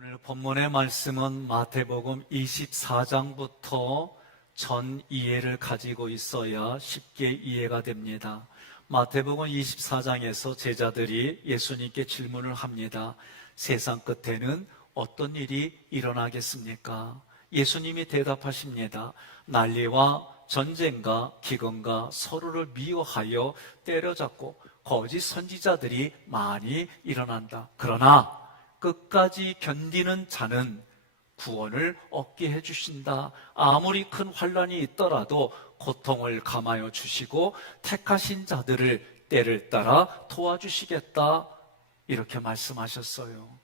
오늘 본문의 말씀은 마태복음 24장부터 전 이해를 가지고 있어야 쉽게 이해가 됩니다. 마태복음 24장에서 제자들이 예수님께 질문을 합니다. 세상 끝에는 어떤 일이 일어나겠습니까? 예수님이 대답하십니다. 난리와 전쟁과 기근과 서로를 미워하여 때려잡고 거짓 선지자들이 많이 일어난다. 그러나 끝까지 견디는 자는 구원을 얻게 해주신다. 아무리 큰 환난이 있더라도 고통을 감하여 주시고 택하신 자들을 때를 따라 도와주시겠다. 이렇게 말씀하셨어요.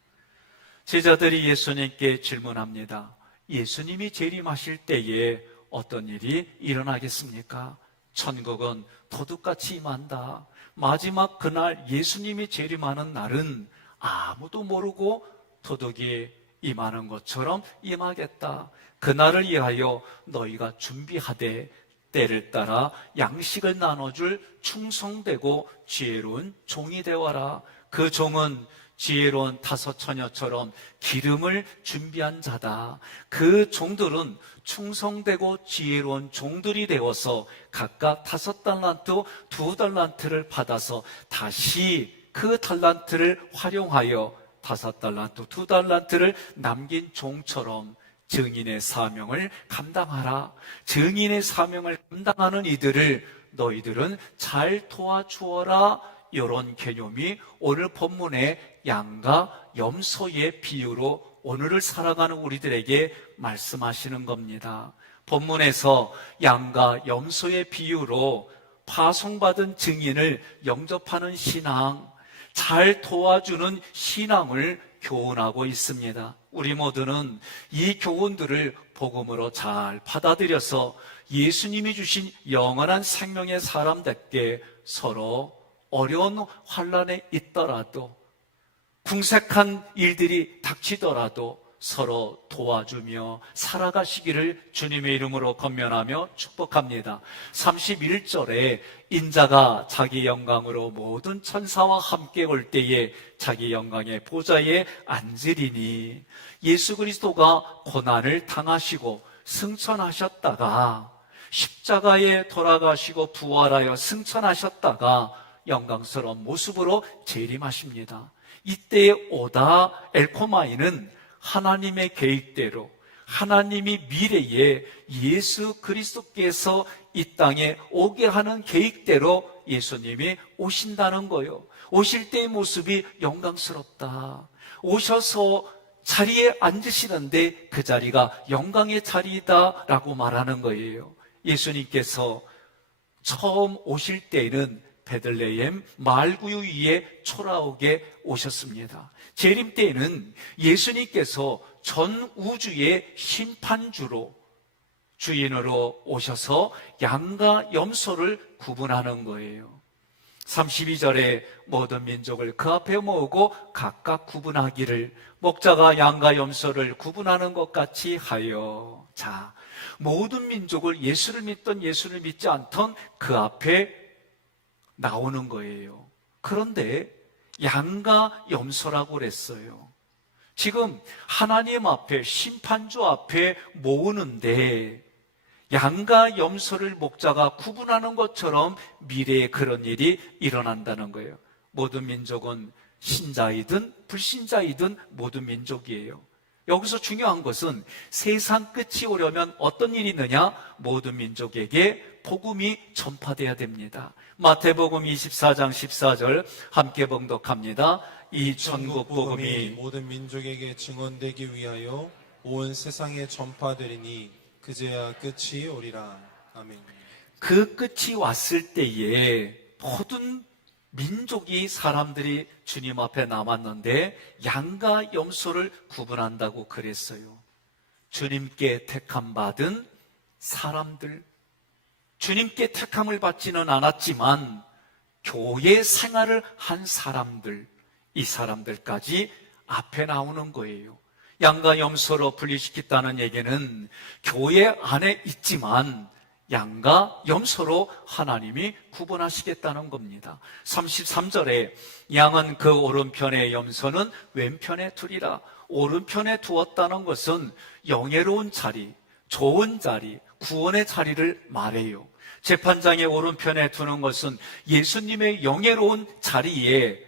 제자들이 예수님께 질문합니다. 예수님이 재림하실 때에 어떤 일이 일어나겠습니까? 천국은 도둑같이 임한다. 마지막 그날 예수님이 재림하는 날은 아무도 모르고 도둑이 임하는 것처럼 임하겠다. 그날을 위하여 너희가 준비하되 때를 따라 양식을 나눠줄 충성되고 지혜로운 종이 되어라. 그 종은 지혜로운 다섯 처녀처럼 기름을 준비한 자다. 그 종들은 충성되고 지혜로운 종들이 되어서 각각 5달란트, 2달란트를 받아서 다시 그 달란트를 활용하여 5달란트, 2달란트를 남긴 종처럼 증인의 사명을 감당하라. 증인의 사명을 감당하는 이들을 너희들은 잘 도와주어라. 이런 개념이 오늘 본문의 양과 염소의 비유로 오늘을 살아가는 우리들에게 말씀하시는 겁니다. 본문에서 양과 염소의 비유로 파송받은 증인을 영접하는 신앙, 잘 도와주는 신앙을 교훈하고 있습니다. 우리 모두는 이 교훈들을 복음으로 잘 받아들여서 예수님이 주신 영원한 생명의 사람답게 서로 어려운 환난에 있더라도 궁색한 일들이 닥치더라도 서로 도와주며 살아가시기를 주님의 이름으로 권면하며 축복합니다. 31절에 인자가 자기 영광으로 모든 천사와 함께 올 때에 자기 영광의 보좌에 앉으리니, 예수 그리스도가 고난을 당하시고 승천하셨다가 십자가에 돌아가시고 부활하여 승천하셨다가 영광스러운 모습으로 재림하십니다. 이때의 오다 엘코마이는 하나님의 계획대로 하나님이 미래에 예수 그리스도께서 이 땅에 오게 하는 계획대로 예수님이 오신다는 거예요. 오실 때의 모습이 영광스럽다. 오셔서 자리에 앉으시는데 그 자리가 영광의 자리다라고 말하는 거예요. 예수님께서 처음 오실 때에는 베들레헴 말구유 위에 초라하게 오셨습니다. 재림 때에는 예수님께서 전 우주의 심판주로 주인으로 오셔서 양과 염소를 구분하는 거예요. 32절에 모든 민족을 그 앞에 모으고 각각 구분하기를 목자가 양과 염소를 구분하는 것 같이 하여. 자, 모든 민족을 예수를 믿던 예수를 믿지 않던 그 앞에 나오는 거예요. 그런데 양과 염소라고 그랬어요. 지금 하나님 앞에 심판주 앞에 모으는데 양과 염소를 목자가 구분하는 것처럼 미래에 그런 일이 일어난다는 거예요. 모든 민족은 신자이든 불신자이든 모든 민족이에요. 여기서 중요한 것은 세상 끝이 오려면 어떤 일이 있느냐? 모든 민족에게 복음이 전파돼야 됩니다. 마태복음 24장 14절 함께 봉독합니다. 이 전국 복음이 모든 민족에게 증언되기 위하여 온 세상에 전파되리니 그제야 끝이 오리라. 아멘. 그 끝이 왔을 때에 모든 민족이 사람들이 주님 앞에 남았는데 양과 염소를 구분한다고 그랬어요. 주님께 택함 받은 사람들, 주님께 택함을 받지는 않았지만 교회 생활을 한 사람들, 이 사람들까지 앞에 나오는 거예요. 양과 염소로 분리시켰다는 얘기는 교회 안에 있지만 양과 염소로 하나님이 구분하시겠다는 겁니다. 33절에 양은 그 오른편에, 염소는 왼편에 두리라. 오른편에 두었다는 것은 영예로운 자리, 좋은 자리, 구원의 자리를 말해요. 재판장의 오른편에 두는 것은 예수님의 영예로운 자리에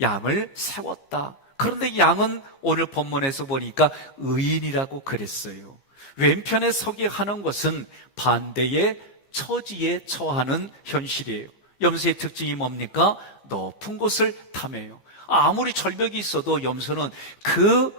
양을 세웠다. 그런데 양은 오늘 본문에서 보니까 의인이라고 그랬어요. 왼편에 서게 하는 것은 반대의 처지에 처하는 현실이에요. 염소의 특징이 뭡니까? 높은 곳을 탐해요. 아무리 절벽이 있어도 염소는 그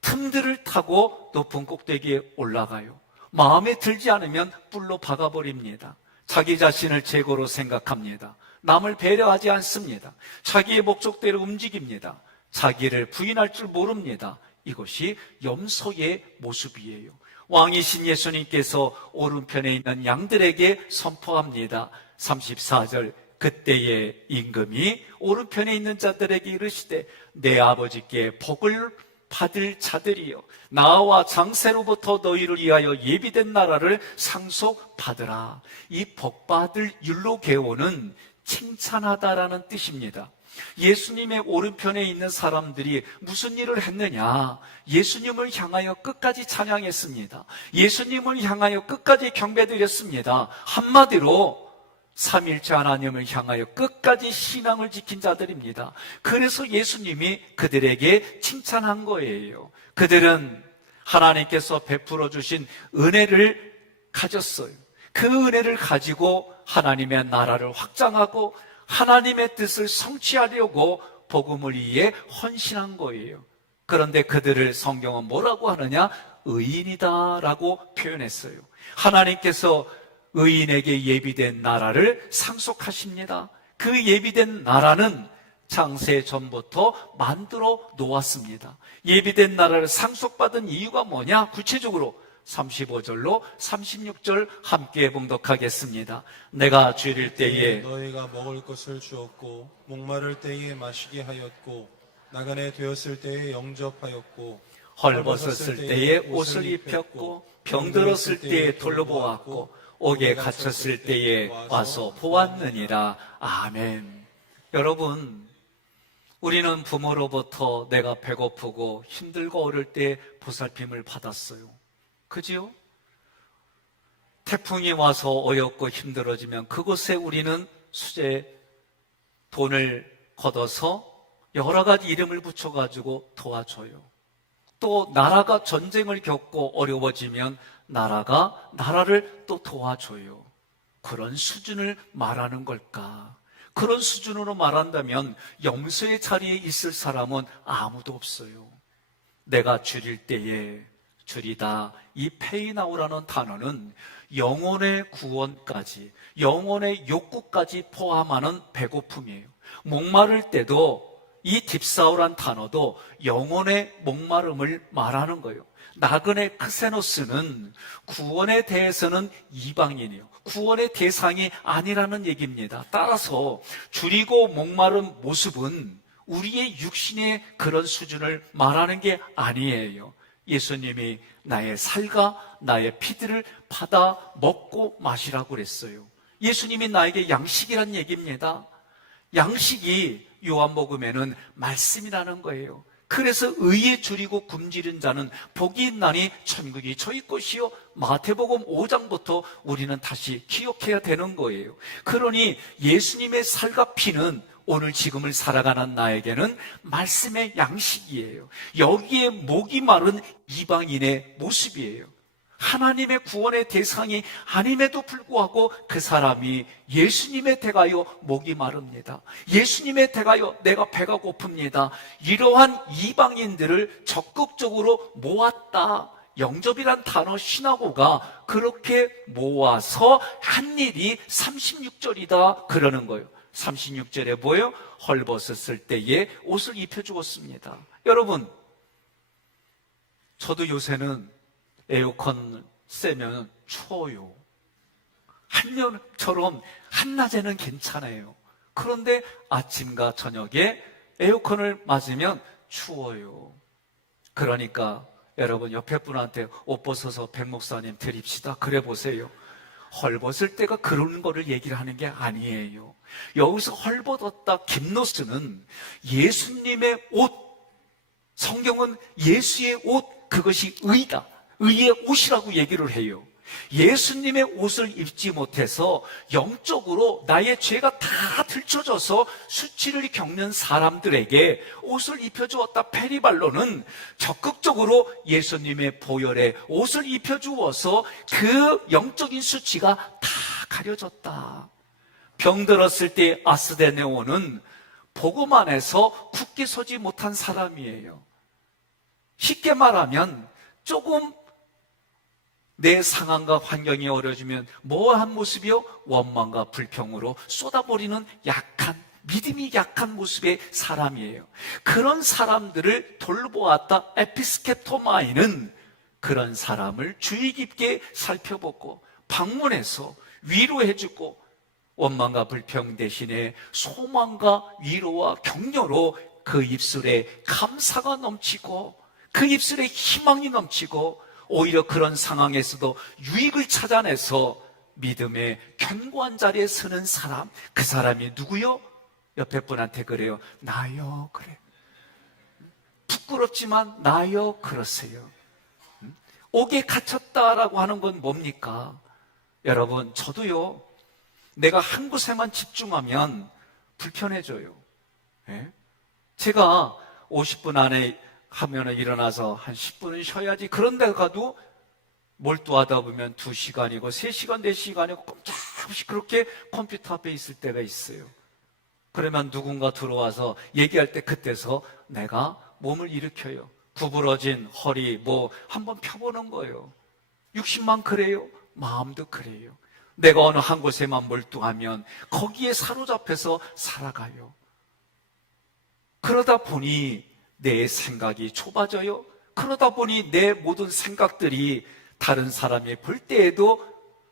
틈들을 타고 높은 꼭대기에 올라가요. 마음에 들지 않으면 뿔로 박아버립니다. 자기 자신을 최고로 생각합니다. 남을 배려하지 않습니다. 자기의 목적대로 움직입니다. 자기를 부인할 줄 모릅니다. 이것이 염소의 모습이에요. 왕이신 예수님께서 오른편에 있는 양들에게 선포합니다. 34절, 그때의 임금이 오른편에 있는 자들에게 이르시되 내 아버지께 복을 받을 자들이여, 나와 장세로부터 너희를 위하여 예비된 나라를 상속받으라. 이 복받을 율로게오는 칭찬하다라는 뜻입니다. 예수님의 오른편에 있는 사람들이 무슨 일을 했느냐? 예수님을 향하여 끝까지 찬양했습니다. 예수님을 향하여 끝까지 경배드렸습니다. 한마디로 삼일체 하나님을 향하여 끝까지 신앙을 지킨 자들입니다. 그래서 예수님이 그들에게 칭찬한 거예요. 그들은 하나님께서 베풀어 주신 은혜를 가졌어요. 그 은혜를 가지고 하나님의 나라를 확장하고 하나님의 뜻을 성취하려고 복음을 위해 헌신한 거예요. 그런데 그들을 성경은 뭐라고 하느냐? 의인이다라고 표현했어요. 하나님께서 의인에게 예비된 나라를 상속하십니다. 그 예비된 나라는 창세 전부터 만들어 놓았습니다. 예비된 나라를 상속받은 이유가 뭐냐? 구체적으로 35절로 36절 함께 봉독하겠습니다. 내가 줄일 때에 너희가 먹을 것을 주었고 목마를 때에 마시게 하였고 나그네 되었을 때에 영접하였고 헐벗었을 때에 옷을 입혔고 병들었을 때에 돌보았고 옥에 갇혔을 때에 와서 보았느니라. 아멘. 여러분, 우리는 부모로부터 내가 배고프고 힘들고 어릴 때 보살핌을 받았어요. 그지요? 태풍이 와서 어렵고 힘들어지면 그곳에 우리는 수제 돈을 걷어서 여러 가지 이름을 붙여가지고 도와줘요. 또 나라가 전쟁을 겪고 어려워지면 나라가 나라를 또 도와줘요. 그런 수준을 말하는 걸까? 그런 수준으로 말한다면 염소의 자리에 있을 사람은 아무도 없어요. 내가 줄일 때에 줄이다. 이 페이나우라는 단어는 영혼의 구원까지, 영혼의 욕구까지 포함하는 배고픔이에요. 목마를 때도 이 딥사우란 단어도 영혼의 목마름을 말하는 거예요. 나그네 크세노스는 구원에 대해서는 이방인이에요. 구원의 대상이 아니라는 얘기입니다. 따라서 줄이고 목마른 모습은 우리의 육신의 그런 수준을 말하는 게 아니에요. 예수님이 나의 살과 나의 피들을 받아 먹고 마시라고 그랬어요. 예수님이 나에게 양식이란 얘기입니다. 양식이 요한복음에는 말씀이라는 거예요. 그래서 의에 줄이고 굶주린 자는 복이 있나니 천국이 저희 것이요. 마태복음 5장부터 우리는 다시 기억해야 되는 거예요. 그러니 예수님의 살과 피는 오늘 지금을 살아가는 나에게는 말씀의 양식이에요. 여기에 목이 마른 이방인의 모습이에요. 하나님의 구원의 대상이 아님에도 불구하고 그 사람이 예수님에 대하여 목이 마릅니다. 예수님에 대하여 내가 배가 고픕니다. 이러한 이방인들을 적극적으로 모았다. 영접이란 단어 시나고가 그렇게 모아서 한 일이 36절이다 그러는 거예요. 36절에 뭐예요? 헐벗었을 때에 옷을 입혀주었습니다. 여러분, 저도 요새는 에어컨 쐬면 추워요. 한여름처럼 한낮에는 괜찮아요. 그런데 아침과 저녁에 에어컨을 맞으면 추워요. 그러니까 여러분 옆에 분한테 옷 벗어서 백 목사님 드립시다. 그래 보세요. 헐벗을 때가 그런 거를 얘기를 하는 게 아니에요. 여기서 헐벗었다 김노스는 예수님의 옷, 성경은 예수의 옷, 그것이 의다, 의의 옷이라고 얘기를 해요. 예수님의 옷을 입지 못해서 영적으로 나의 죄가 다 들춰져서 수치를 겪는 사람들에게 옷을 입혀주었다. 페리발로는 적극적으로 예수님의 보혈에 옷을 입혀주어서 그 영적인 수치가 다 가려졌다. 병들었을 때 아스데네오는 보고만 해서 굳게 서지 못한 사람이에요. 쉽게 말하면 조금 내 상황과 환경이 어려지면 뭐한 모습이요? 원망과 불평으로 쏟아버리는 약한, 믿음이 약한 모습의 사람이에요. 그런 사람들을 돌보았다 에피스케토마이는 그런 사람을 주의 깊게 살펴보고 방문해서 위로해주고 원망과 불평 대신에 소망과 위로와 격려로 그 입술에 감사가 넘치고 그 입술에 희망이 넘치고 오히려 그런 상황에서도 유익을 찾아내서 믿음의 견고한 자리에 서는 사람, 그 사람이 누구요? 옆에 분한테 그래요. 나요, 그래. 부끄럽지만 나요, 그러세요. 옥에 갇혔다라고 하는 건 뭡니까? 여러분, 저도요, 내가 한 곳에만 집중하면 불편해져요. 예? 제가 50분 안에 하면은 일어나서 한 10분은 쉬어야지. 그런 데 가도 몰두하다 보면 2시간이고 3시간, 4시간이고 꼼짝없이 그렇게 컴퓨터 앞에 있을 때가 있어요. 그러면 누군가 들어와서 얘기할 때 그때서 내가 몸을 일으켜요. 구부러진 허리 뭐 한번 펴보는 거예요. 60만 그래요? 마음도 그래요. 내가 어느 한 곳에만 몰두하면 거기에 사로잡혀서 살아가요. 그러다 보니 내 생각이 좁아져요. 그러다 보니 내 모든 생각들이 다른 사람이 볼 때에도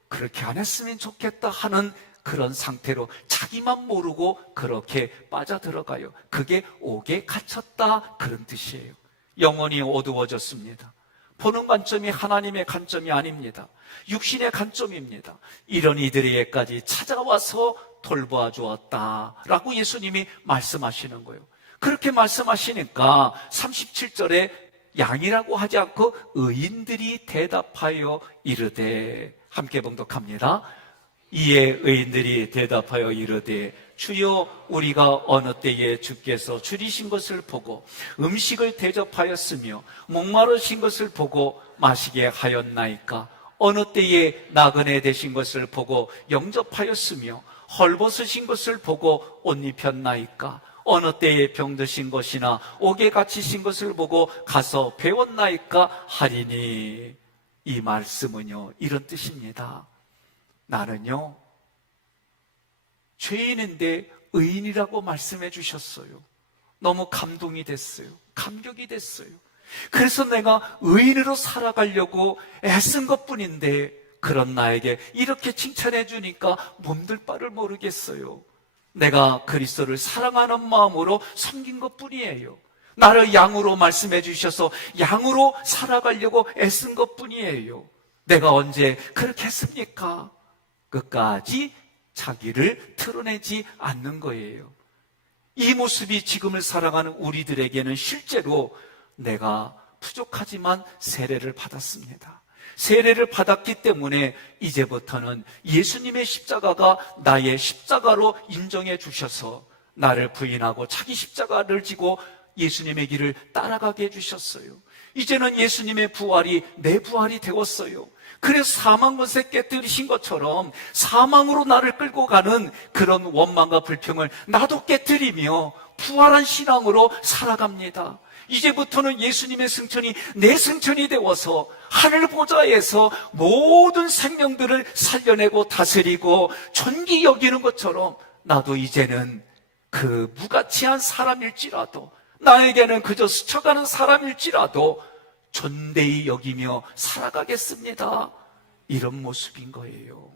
그렇게 안 했으면 좋겠다 하는 그런 상태로 자기만 모르고 그렇게 빠져들어가요. 그게 옥에 갇혔다 그런 뜻이에요. 영혼이 어두워졌습니다. 보는 관점이 하나님의 관점이 아닙니다. 육신의 관점입니다. 이런 이들에게까지 찾아와서 돌보아 주었다라고 예수님이 말씀하시는 거예요. 그렇게 말씀하시니까 37절에 양이라고 하지 않고 의인들이 대답하여 이르되, 함께 봉독합니다. 이에 의인들이 대답하여 이르되 주여 우리가 어느 때에 주께서 줄이신 것을 보고 음식을 대접하였으며 목마르신 것을 보고 마시게 하였나이까? 어느 때에 나그네 되신 것을 보고 영접하였으며 헐벗으신 것을 보고 옷 입혔나이까? 어느 때에 병드신 것이나 옥에 갇히신 것을 보고 가서 배웠나이까 하리니. 이 말씀은요, 이런 뜻입니다. 나는요, 죄인인데 의인이라고 말씀해 주셨어요. 너무 감동이 됐어요. 감격이 됐어요. 그래서 내가 의인으로 살아가려고 애쓴 것뿐인데 그런 나에게 이렇게 칭찬해 주니까 몸둘 바를 모르겠어요. 내가 그리스도를 사랑하는 마음으로 섬긴 것뿐이에요. 나를 양으로 말씀해 주셔서 양으로 살아가려고 애쓴 것뿐이에요. 내가 언제 그렇게 했습니까? 끝까지 자기를 드러내지 않는 거예요. 이 모습이 지금을 살아가는 우리들에게는 실제로 내가 부족하지만 세례를 받았습니다. 세례를 받았기 때문에 이제부터는 예수님의 십자가가 나의 십자가로 인정해 주셔서 나를 부인하고 자기 십자가를 지고 예수님의 길을 따라가게 해주셨어요. 이제는 예수님의 부활이 내 부활이 되었어요. 그래서 사망 권세 깨뜨리신 것처럼 사망으로 나를 끌고 가는 그런 원망과 불평을 나도 깨뜨리며 부활한 신앙으로 살아갑니다. 이제부터는 예수님의 승천이 내 승천이 되어서 하늘 보좌에서 모든 생명들을 살려내고 다스리고 존귀 여기는 것처럼 나도 이제는 그 무가치한 사람일지라도, 나에게는 그저 스쳐가는 사람일지라도 존대히 여기며 살아가겠습니다. 이런 모습인 거예요.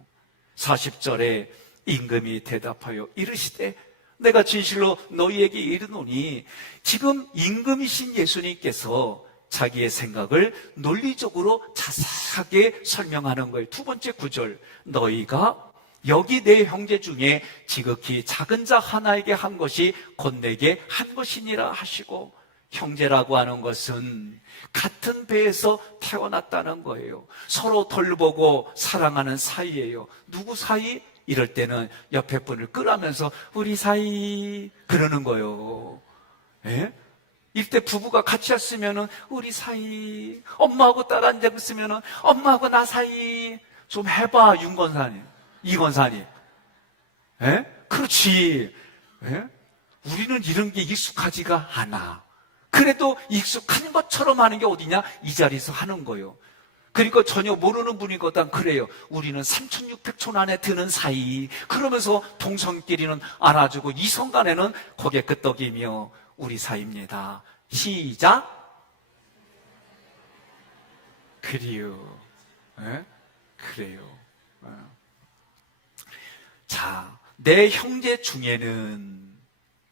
40절에 임금이 대답하여 이르시되 내가 진실로 너희에게 이르노니, 지금 임금이신 예수님께서 자기의 생각을 논리적으로 자세하게 설명하는 거예요. 두 번째 구절, 너희가 여기 내 형제 중에 지극히 작은 자 하나에게 한 것이 곧 내게 한 것이니라 하시고, 형제라고 하는 것은 같은 배에서 태어났다는 거예요. 서로 돌보고 사랑하는 사이예요. 누구 사이? 이럴 때는 옆에 분을 끌어면서 우리 사이 그러는 거예요. 예? 이때 부부가 같이 왔으면은 우리 사이, 엄마하고 딸 앉아 있으면은 엄마하고 나 사이. 좀 해봐, 윤건사님, 이건사님. 예? 그렇지. 예? 우리는 이런 게 익숙하지가 않아. 그래도 익숙한 것처럼 하는 게 어디냐? 이 자리에서 하는 거예요. 그러니까 전혀 모르는 분이거든. 그래요. 우리는 3600촌 안에 드는 사이. 그러면서 동성끼리는 안아주고 이성간에는 고개 끄덕이며 우리 사이입니다. 시작. 그래요. 예? 그래요. 예. 자, 내 형제 중에는,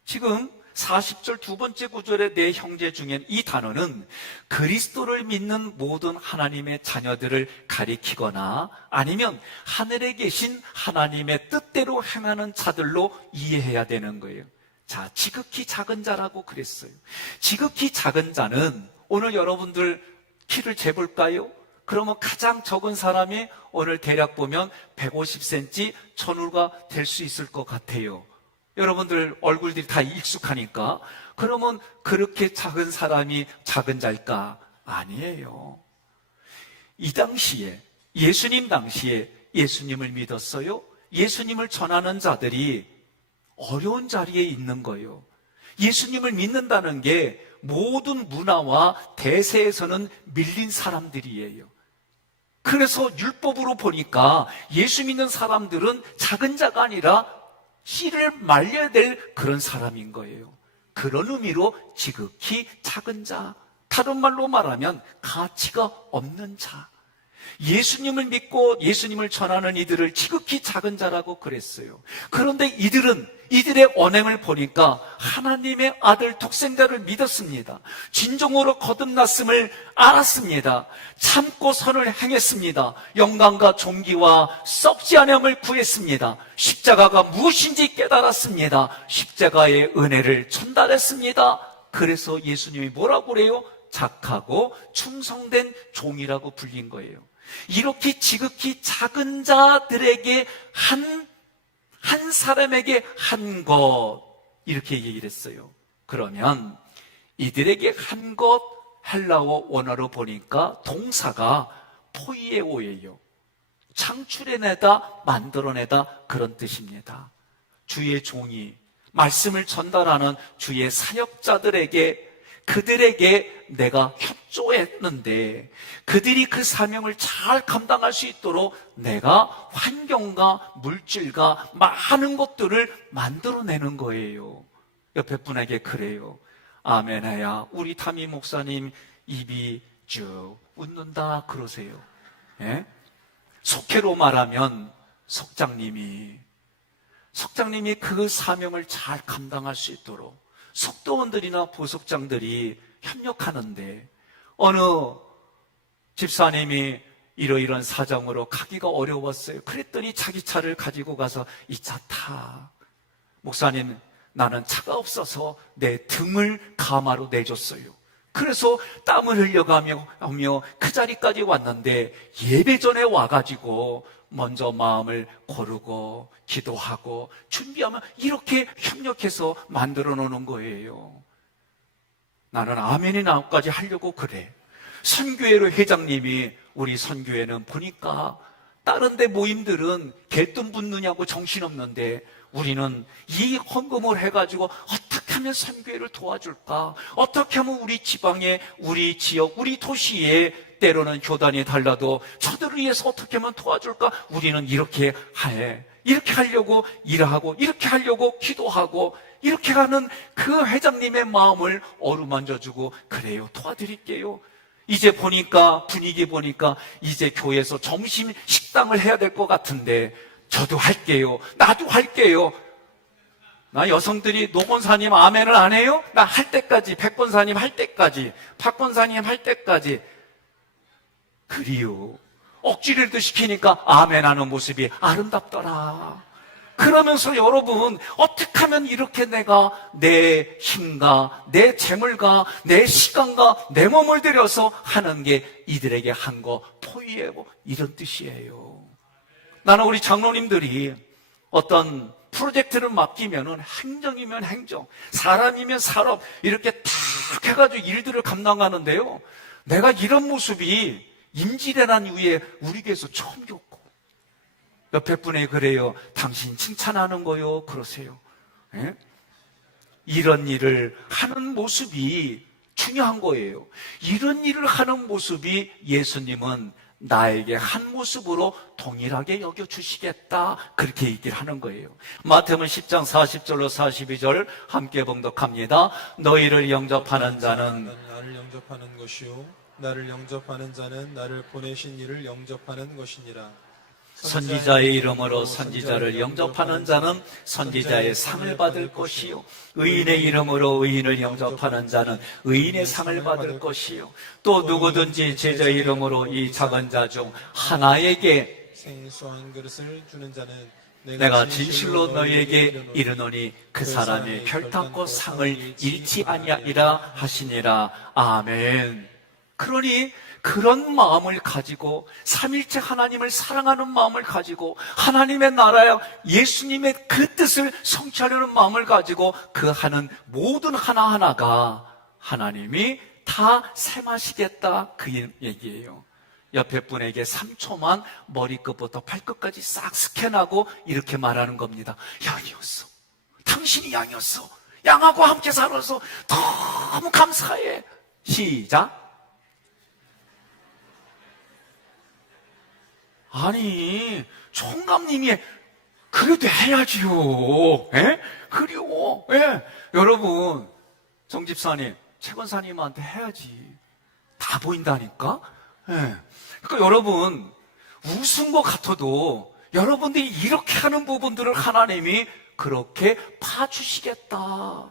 지금 40절 두 번째 구절의 내 형제 중엔, 이 단어는 그리스도를 믿는 모든 하나님의 자녀들을 가리키거나 아니면 하늘에 계신 하나님의 뜻대로 행하는 자들로 이해해야 되는 거예요. 자, 지극히 작은 자라고 그랬어요. 지극히 작은 자는, 오늘 여러분들 키를 재볼까요? 그러면 가장 적은 사람이 오늘 대략 보면 150cm 천우가 될 수 있을 것 같아요. 여러분들 얼굴들이 다 익숙하니까. 그러면 그렇게 작은 사람이 작은 자일까? 아니에요. 이 당시에, 예수님 당시에 예수님을 믿었어요? 예수님을 전하는 자들이 어려운 자리에 있는 거예요. 예수님을 믿는다는 게 모든 문화와 대세에서는 밀린 사람들이에요. 그래서 율법으로 보니까 예수 믿는 사람들은 작은 자가 아니라 씨를 말려야 될 그런 사람인 거예요. 그런 의미로 지극히 작은 자, 다른 말로 말하면 가치가 없는 자. 예수님을 믿고 예수님을 전하는 이들을 지극히 작은 자라고 그랬어요. 그런데 이들의 언행을 보니까 하나님의 아들 독생자를 믿었습니다. 진정으로 거듭났음을 알았습니다. 참고 선을 행했습니다. 영광과 존귀와 썩지 않음을 구했습니다. 십자가가 무엇인지 깨달았습니다. 십자가의 은혜를 전달했습니다. 그래서 예수님이 뭐라고 그래요? 착하고 충성된 종이라고 불린 거예요. 이렇게 지극히 작은 자들에게 한 사람에게 한 것, 이렇게 얘기를 했어요. 그러면 이들에게 한 것, 헬라어 원어로 보니까 동사가 포이에오예요. 창출해내다, 만들어내다, 그런 뜻입니다. 주의 종이, 말씀을 전달하는 주의 사역자들에게, 그들에게 내가 협조했는데 그들이 그 사명을 잘 감당할 수 있도록 내가 환경과 물질과 많은 것들을 만들어내는 거예요. 옆에 분에게 그래요. 아멘해야. 우리 담임 목사님 입이 쭉 웃는다 그러세요. 예? 속회로 말하면 석장님이 그 사명을 잘 감당할 수 있도록 속도원들이나 보석장들이 협력하는데, 어느 집사님이 이러이러한 사정으로 가기가 어려웠어요. 그랬더니 자기 차를 가지고 가서 이 차 타. 목사님, 나는 차가 없어서 내 등을 가마로 내줬어요. 그래서 땀을 흘려가며 그 자리까지 왔는데, 예배 전에 와가지고 먼저 마음을 고르고 기도하고 준비하면 이렇게 협력해서 만들어 놓는 거예요. 나는 아멘이 나까지 하려고 그래. 선교회로 회장님이, 우리 선교회는 보니까 다른 데 모임들은 개똥 붙느냐고 정신없는데 우리는 이 헌금을 해가지고 어떻게 하면 선교회를 도와줄까? 어떻게 하면 우리 지방에, 우리 지역, 우리 도시에, 때로는 교단이 달라도 저들을 위해서 어떻게 하면 도와줄까? 우리는 이렇게 해. 이렇게 하려고 일하고, 이렇게 하려고 기도하고, 이렇게 하는 그 회장님의 마음을 어루만져주고, 그래요, 도와드릴게요. 이제 보니까, 분위기 보니까 이제 교회에서 점심 식당을 해야 될 것 같은데 저도 할게요, 나도 할게요. 나 여성들이 노권사님 아멘을 안 해요? 나 할 때까지, 백권사님 할 때까지, 박권사님 할 때까지. 그리요. 억지로도 시키니까 아멘 하는 모습이 아름답더라. 그러면서 여러분, 어떻게 하면 이렇게 내가 내 힘과 내 재물과 내 시간과 내 몸을 들여서 하는 게 이들에게 한 거 포위하고 이런 뜻이에요. 나는 우리 장로님들이 어떤 프로젝트를 맡기면은 행정이면 행정, 사람이면 사람, 이렇게 탁 해가지고 일들을 감당하는데요. 내가 이런 모습이 임질애란 이후에 우리 교회에서 처음 겪고, 옆에 분에 그래요. 당신 칭찬하는 거요. 그러세요. 예? 이런 일을 하는 모습이 중요한 거예요. 이런 일을 하는 모습이 예수님은 나에게 한 모습으로 동일하게 여겨주시겠다. 그렇게 얘기를 하는 거예요. 마태복음 10장 40절로 42절 함께 봉독합니다. 너희를 영접하는 자는 나를 영접하는 것이요 나를 영접하는 자는 나를 보내신 이를 영접하는 것이니라. 선지자의 이름으로 선지자를 영접하는 자는 선지자의 상을 받을 것이요 의인의 이름으로 의인을 영접하는 자는 의인의 상을 받을 것이요 또 누구든지 제자의 이름으로 이 작은 자 중 하나에게 생수한 그릇을 주는 자는 내가 진실로 너희에게 이르노니 그 사람이 결단코 상을 잃지 아니하리라 하시니라. 아멘. 그러니 그런 마음을 가지고 삼일체 하나님을 사랑하는 마음을 가지고 하나님의 나라야 예수님의 그 뜻을 성취하려는 마음을 가지고 그 하는 모든 하나하나가 하나님이 다 셈하시겠다 그 얘기예요. 옆에 분에게 3초만 머리끝부터 발끝까지 싹 스캔하고 이렇게 말하는 겁니다. 양이었어. 당신이 양이었어. 양하고 함께 살아서 너무 감사해. 시작. 아니, 총감님이 그래도 해야지요. 예? 그리고, 예. 여러분, 정집사님, 최권사님한테 해야지. 다 보인다니까? 예. 그러니까 여러분, 웃은 것 같아도 여러분들이 이렇게 하는 부분들을 하나님이 그렇게 봐주시겠다.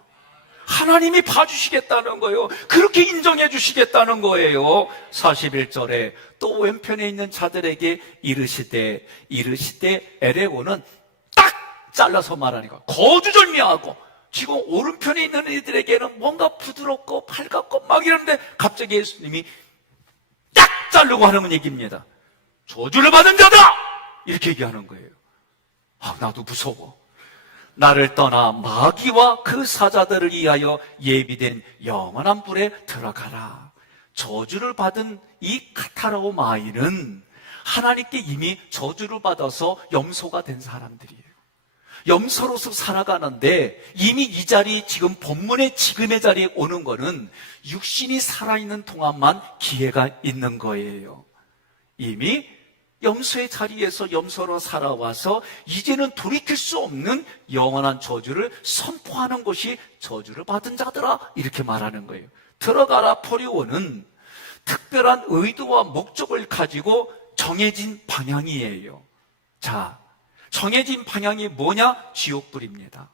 하나님이 봐주시겠다는 거예요. 그렇게 인정해 주시겠다는 거예요. 41절에 또 왼편에 있는 자들에게 이르시되 에레고는 딱 잘라서 말하니까 거두절미하고 지금 오른편에 있는 이들에게는 뭔가 부드럽고 밝았고 막 이러는데 갑자기 예수님이 딱 자르고 하는 얘기입니다. 저주를 받은 자다! 이렇게 얘기하는 거예요. 아, 나도 무서워. 나를 떠나 마귀와 그 사자들을 위하여 예비된 영원한 불에 들어가라. 저주를 받은 이 카타라오 마일은 하나님께 이미 저주를 받아서 염소가 된 사람들이에요. 염소로서 살아가는데 이미 이 자리 지금 본문의 지금의 자리에 오는 거는 육신이 살아있는 동안만 기회가 있는 거예요. 이미 염소의 자리에서 염소로 살아와서 이제는 돌이킬 수 없는 영원한 저주를 선포하는 것이 저주를 받은 자들아 이렇게 말하는 거예요. 들어가라 포리오는 특별한 의도와 목적을 가지고 정해진 방향이에요. 자, 정해진 방향이 뭐냐? 지옥불입니다.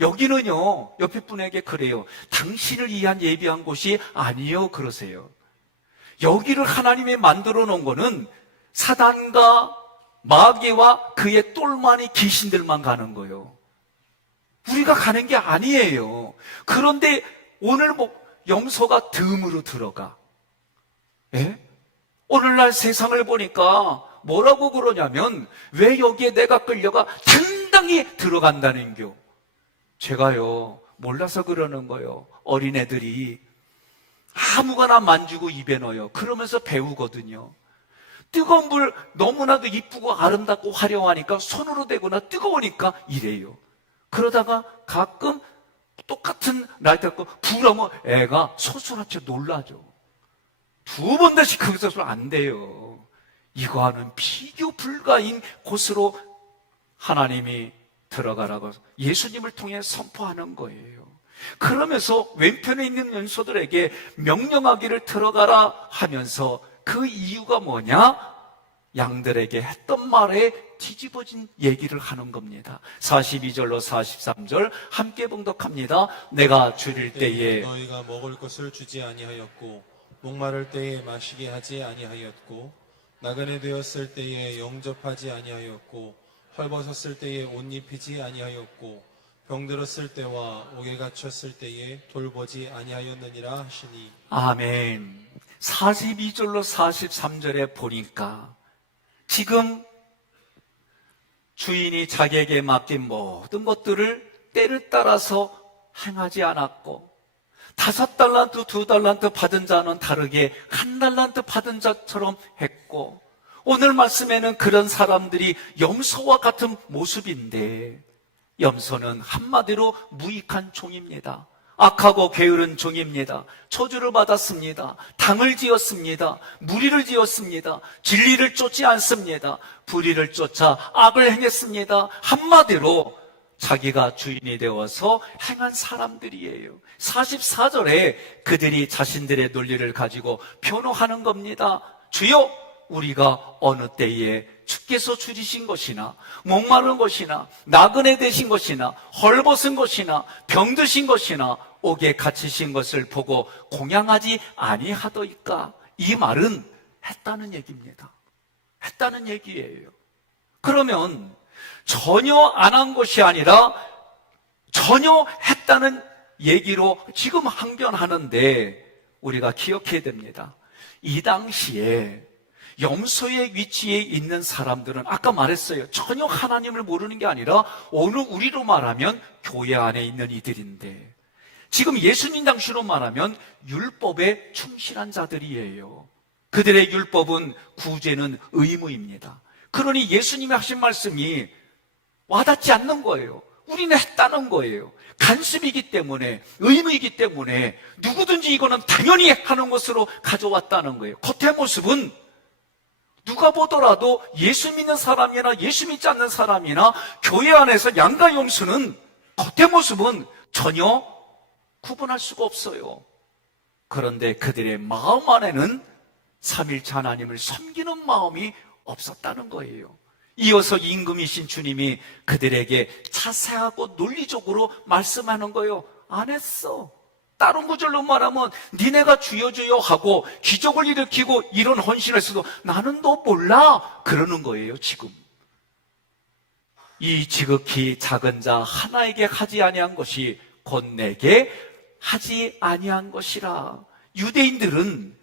여기는요, 옆에 분에게 그래요. 당신을 위한 예비한 곳이 아니요 그러세요. 여기를 하나님이 만들어 놓은 거는 사단과 마귀와 그의 똘마니 귀신들만 가는 거예요. 우리가 가는 게 아니에요. 그런데 오늘 염소가 덤으로 들어가. 예? 오늘날 세상을 보니까 뭐라고 그러냐면 왜 여기에 내가 끌려가 당당히 들어간다는 겨. 제가요 몰라서 그러는 거예요. 어린애들이 아무거나 만지고 입에 넣어요. 그러면서 배우거든요. 뜨거운 물 너무나도 이쁘고 아름답고 화려하니까 손으로 대거나 뜨거우니까 이래요. 그러다가 가끔 똑같은 라이터 갖고 불하면 애가 소스라쳐 놀라죠. 두 번 다시 거기서 안 돼요. 이거와는 비교 불가인 곳으로 하나님이 들어가라고 예수님을 통해 선포하는 거예요. 그러면서 왼편에 있는 연소들에게 명령하기를 들어가라 하면서 그 이유가 뭐냐? 양들에게 했던 말에 뒤집어진 얘기를 하는 겁니다. 42절로 43절 함께 봉독합니다. 내가 줄일 때에 너희가 먹을 것을 주지 아니하였고 목마를 때에 마시게 하지 아니하였고 나그네 되었을 때에 영접하지 아니하였고 헐벗었을 때에 옷 입히지 아니하였고 병들었을 때와 옥에 갇혔을 때에 돌보지 아니하였느니라 하시니. 아멘. 42절로 43절에 보니까 지금 주인이 자기에게 맡긴 모든 것들을 때를 따라서 행하지 않았고 5달란트, 2달란트 받은 자는 다르게 1달란트 받은 자처럼 했고 오늘 말씀에는 그런 사람들이 염소와 같은 모습인데 염소는 한마디로 무익한 종입니다. 악하고 게으른 종입니다. 저주를 받았습니다. 당을 지었습니다. 무리를 지었습니다. 진리를 쫓지 않습니다. 불의를 쫓아 악을 행했습니다. 한마디로 자기가 주인이 되어서 행한 사람들이에요. 44절에 그들이 자신들의 논리를 가지고 변호하는 겁니다. 주여, 우리가 어느 때에 주께서 줄이신 것이나 목마른 것이나 나그네 되신 것이나 헐벗은 것이나 병드신 것이나 옥에 갇히신 것을 보고 공양하지 아니하더이까. 이 말은 했다는 얘기입니다. 했다는 얘기예요. 그러면 전혀 안 한 것이 아니라 전혀 했다는 얘기로 지금 항변하는데 우리가 기억해야 됩니다. 이 당시에 염소의 위치에 있는 사람들은 아까 말했어요. 전혀 하나님을 모르는 게 아니라 오늘 우리로 말하면 교회 안에 있는 이들인데 지금 예수님 당시로 말하면 율법에 충실한 자들이에요. 그들의 율법은 구제는 의무입니다. 그러니 예수님이 하신 말씀이 와닿지 않는 거예요. 우리는 했다는 거예요. 간습이기 때문에, 의무이기 때문에 누구든지 이거는 당연히 하는 것으로 가져왔다는 거예요. 겉의 모습은 누가 보더라도 예수 믿는 사람이나 예수 믿지 않는 사람이나 교회 안에서 양가 염소는 겉의 모습은 전혀 구분할 수가 없어요. 그런데 그들의 마음 안에는 삼일체 하나님을 섬기는 마음이 없었다는 거예요. 이어서 임금이신 주님이 그들에게 자세하고 논리적으로 말씀하는 거예요. 안 했어. 다른 구절로 말하면 니네가 주여 주여 하고 기적을 일으키고 이런 헌신을 했어도 나는 너 몰라 그러는 거예요. 지금 이 지극히 작은 자 하나에게 하지 아니한 것이 곧 내게 하지 아니한 것이라. 유대인들은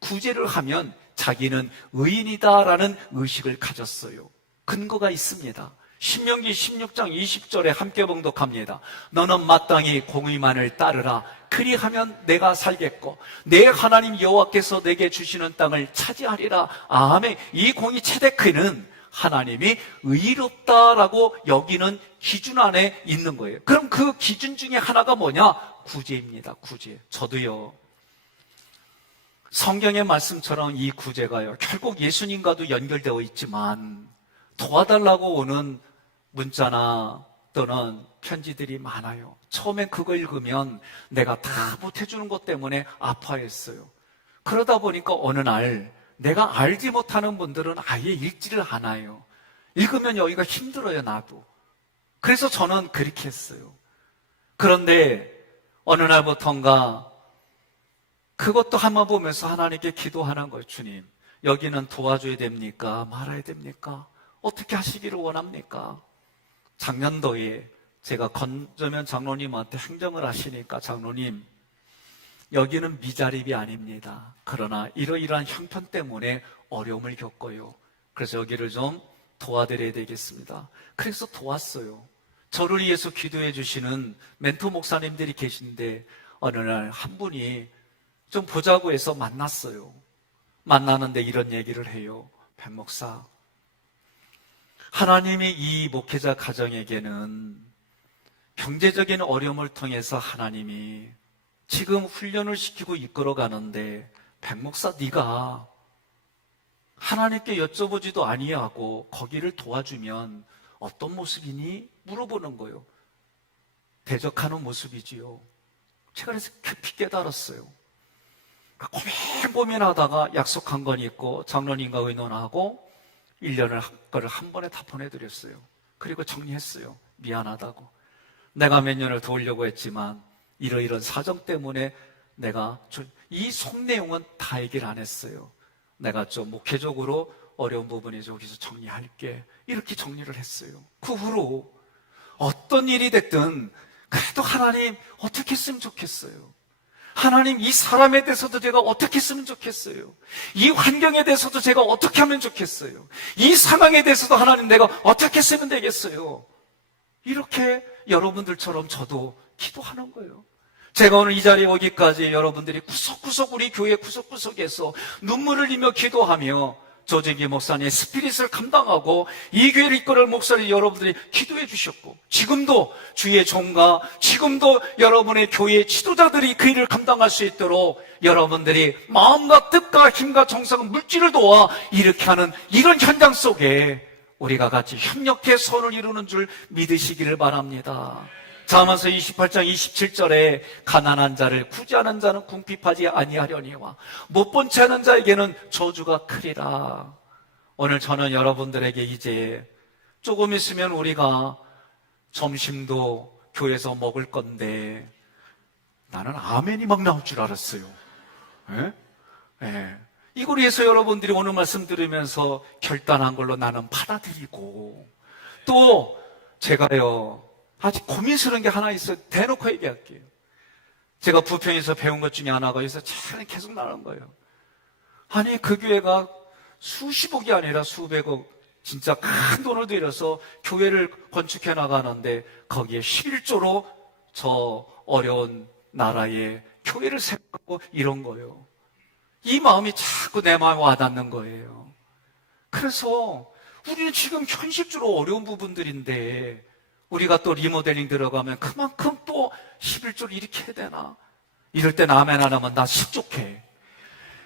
구제를 하면 자기는 의인이다라는 의식을 가졌어요. 근거가 있습니다. 신명기 16장 20절에 함께 봉독합니다. 너는 마땅히 공의만을 따르라. 그리하면 내가 살겠고 내 하나님 여호와께서 내게 주시는 땅을 차지하리라. 아멘. 이 공의 체데크는 하나님이 의롭다라고 여기는 기준 안에 있는 거예요. 그럼 그 기준 중에 하나가 뭐냐? 구제입니다. 구제. 저도요. 성경의 말씀처럼 이 구제가요, 결국 예수님과도 연결되어 있지만 도와달라고 오는 문자나 또는 편지들이 많아요. 처음엔 그거 읽으면 내가 다 못해주는 것 때문에 아파했어요. 그러다 보니까 어느 날 내가 알지 못하는 분들은 아예 읽지를 않아요. 읽으면 여기가 힘들어요, 나도. 그래서 저는 그렇게 했어요. 그런데 어느 날부터인가 그것도 한번 보면서 하나님께 기도하는 거예요. 주님, 여기는 도와줘야 됩니까? 말아야 됩니까? 어떻게 하시기를 원합니까? 작년도에 제가 건저면 장로님한테 행정을 하시니까 장로님, 여기는 미자립이 아닙니다. 그러나 이러이러한 형편 때문에 어려움을 겪어요. 그래서 여기를 좀 도와드려야 되겠습니다. 그래서 도왔어요. 저를 위해서 기도해 주시는 멘토 목사님들이 계신데 어느 날 한 분이 좀 보자고 해서 만났어요. 만나는데 이런 얘기를 해요. 백 목사, 하나님이 이 목회자 가정에게는 경제적인 어려움을 통해서 하나님이 지금 훈련을 시키고 이끌어 가는데 백 목사 네가 하나님께 여쭤보지도 아니하고 거기를 도와주면 어떤 모습이니? 물어보는 거예요. 대적하는 모습이지요. 제가 그래서 깊이 깨달았어요. 고민하다가 약속한 건 있고 장로님과 의논하고 1년을 거를 한 번에 다 보내드렸어요. 그리고 정리했어요. 미안하다고. 내가 몇 년을 도우려고 했지만 이러이런 사정 때문에 내가 이 속 내용은 다 얘기를 안 했어요. 내가 좀 목회적으로 어려운 부분이 저기서 정리할게. 이렇게 정리를 했어요. 그 후로 어떤 일이 됐든 그래도 하나님 어떻게 했으면 좋겠어요. 하나님 이 사람에 대해서도 제가 어떻게 했으면 좋겠어요. 이 환경에 대해서도 제가 어떻게 하면 좋겠어요. 이 상황에 대해서도 하나님 내가 어떻게 했으면 되겠어요. 이렇게 여러분들처럼 저도 기도하는 거예요. 제가 오늘 이 자리에 오기까지 여러분들이 구석구석 우리 교회 구석구석에서 눈물을 흘리며 기도하며 조재기 목사님의 스피릿을 감당하고 이 교회를 이끌을 목사님 여러분들이 기도해 주셨고 지금도 주의 종과 지금도 여러분의 교회 지도자들이 그 일을 감당할 수 있도록 여러분들이 마음과 뜻과 힘과 정성과 물질을 도와 이렇게 하는 이런 현장 속에 우리가 같이 협력해 선을 이루는 줄 믿으시기를 바랍니다. 잠언서 28장 27절에 가난한 자를 구제하는 자는 궁핍하지 아니하려니와 못 본 채 하는 자에게는 저주가 크리라. 오늘 저는 여러분들에게 이제 조금 있으면 우리가 점심도 교회에서 먹을 건데 나는 아멘이 막 나올 줄 알았어요. 예? 예. 이걸 위해서 여러분들이 오늘 말씀 들으면서 결단한 걸로 나는 받아들이고 또 제가요 아직 고민스러운 게 하나 있어요. 대놓고 얘기할게요. 제가 부평에서 배운 것 중에 하나가 여기서 참 계속 나오는 거예요. 아니 그 교회가 수십억이 아니라 수백억 진짜 큰 돈을 들여서 교회를 건축해 나가는데 거기에 11조로 저 어려운 나라에 교회를 세우고 이런 거예요. 이 마음이 자꾸 내 마음에 와닿는 거예요. 그래서 우리는 지금 현실적으로 어려운 부분들인데 우리가 또 리모델링 들어가면 그만큼 또 11조를 이렇게 해야 되나? 이럴 때 아멘 안 하면 나 식족해.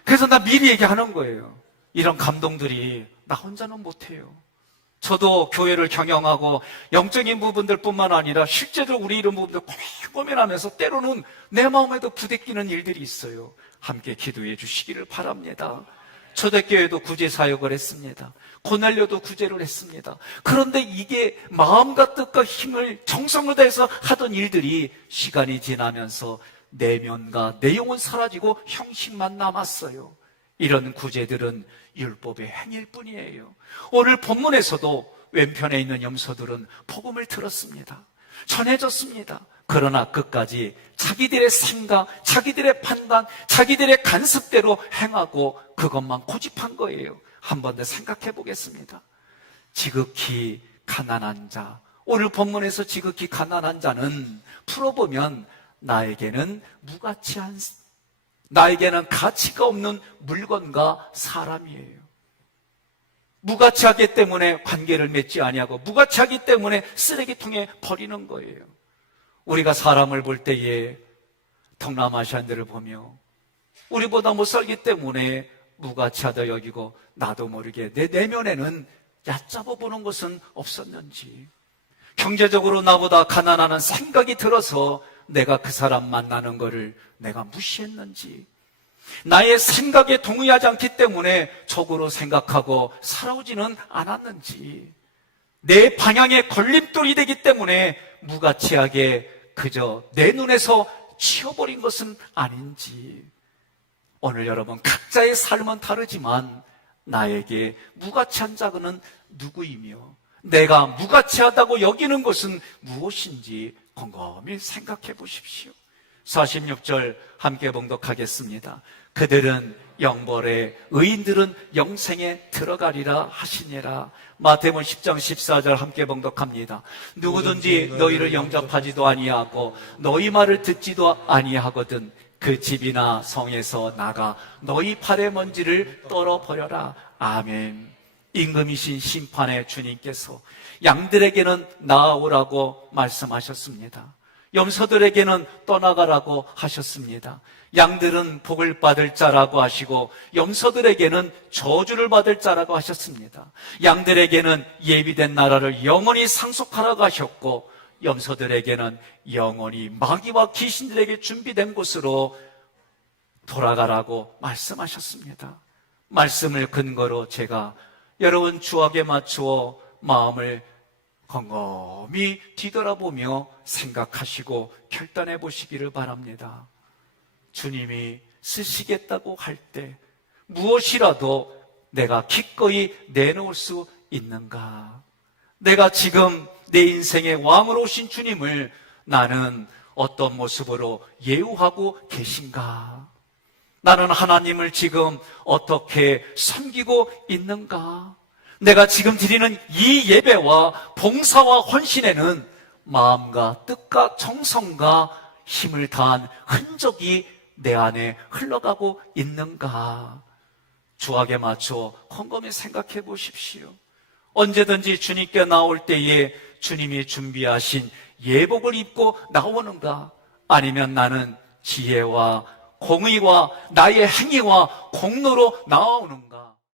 그래서 나 미리 얘기하는 거예요. 이런 감동들이 나 혼자는 못해요. 저도 교회를 경영하고 영적인 부분들 뿐만 아니라 실제로 우리 이런 부분들 고민하면서 때로는 내 마음에도 부대끼는 일들이 있어요. 함께 기도해 주시기를 바랍니다. 초대교회도 구제 사역을 했습니다. 고넬료도 구제를 했습니다. 그런데 이게 마음과 뜻과 힘을 정성을 다해서 하던 일들이 시간이 지나면서 내면과 내용은 사라지고 형식만 남았어요. 이런 구제들은 율법의 행일 뿐이에요. 오늘 본문에서도 왼편에 있는 염소들은 복음을 들었습니다. 전해졌습니다. 그러나 끝까지 자기들의 생각, 자기들의 판단, 자기들의 간섭대로 행하고 그것만 고집한 거예요. 한 번 더 생각해 보겠습니다. 지극히 가난한 자, 오늘 본문에서 지극히 가난한 자는 풀어보면 나에게는 무가치한, 나에게는 가치가 없는 물건과 사람이에요. 무가치하기 때문에 관계를 맺지 아니하고 무가치하기 때문에 쓰레기통에 버리는 거예요. 우리가 사람을 볼 때에 동남아시아인들을 보며 우리보다 못 살기 때문에 무가치하다 여기고 나도 모르게 내 내면에는 얕잡아 보는 것은 없었는지, 경제적으로 나보다 가난하는 생각이 들어서 내가 그 사람 만나는 것을 내가 무시했는지, 나의 생각에 동의하지 않기 때문에 적으로 생각하고 살아오지는 않았는지, 내 방향에 걸림돌이 되기 때문에 무가치하게 그저 내 눈에서 치워버린 것은 아닌지. 오늘 여러분 각자의 삶은 다르지만 나에게 무가치한 자는 누구이며 내가 무가치하다고 여기는 것은 무엇인지 곰곰이 생각해 보십시오. 46절 함께 봉독하겠습니다. 그들은 영벌에 의인들은 영생에 들어가리라 하시니라. 마태복음 10장 14절 함께 봉독합니다. 누구든지 너희를 영접하지도 아니하고 너희 말을 듣지도 아니하거든 그 집이나 성에서 나가 너희 발의 먼지를 떨어버려라. 아멘. 임금이신 심판의 주님께서 양들에게는 나아오라고 말씀하셨습니다. 염소들에게는 떠나가라고 하셨습니다. 양들은 복을 받을 자라고 하시고 염소들에게는 저주를 받을 자라고 하셨습니다. 양들에게는 예비된 나라를 영원히 상속하라고 하셨고 염소들에게는 영원히 마귀와 귀신들에게 준비된 곳으로 돌아가라고 말씀하셨습니다. 말씀을 근거로 제가 여러분 주악에 맞추어 마음을 곰곰이 뒤돌아보며 생각하시고 결단해 보시기를 바랍니다. 주님이 쓰시겠다고 할 때 무엇이라도 내가 기꺼이 내놓을 수 있는가? 내가 지금 내 인생의 왕으로 오신 주님을 나는 어떤 모습으로 예우하고 계신가? 나는 하나님을 지금 어떻게 섬기고 있는가? 내가 지금 드리는 이 예배와 봉사와 헌신에는 마음과 뜻과 정성과 힘을 다한 흔적이 내 안에 흘러가고 있는가? 주악에 맞춰 곰곰이 생각해 보십시오. 언제든지 주님께 나올 때에 주님이 준비하신 예복을 입고 나오는가? 아니면 나는 지혜와 공의와 나의 행위와 공로로 나오는가?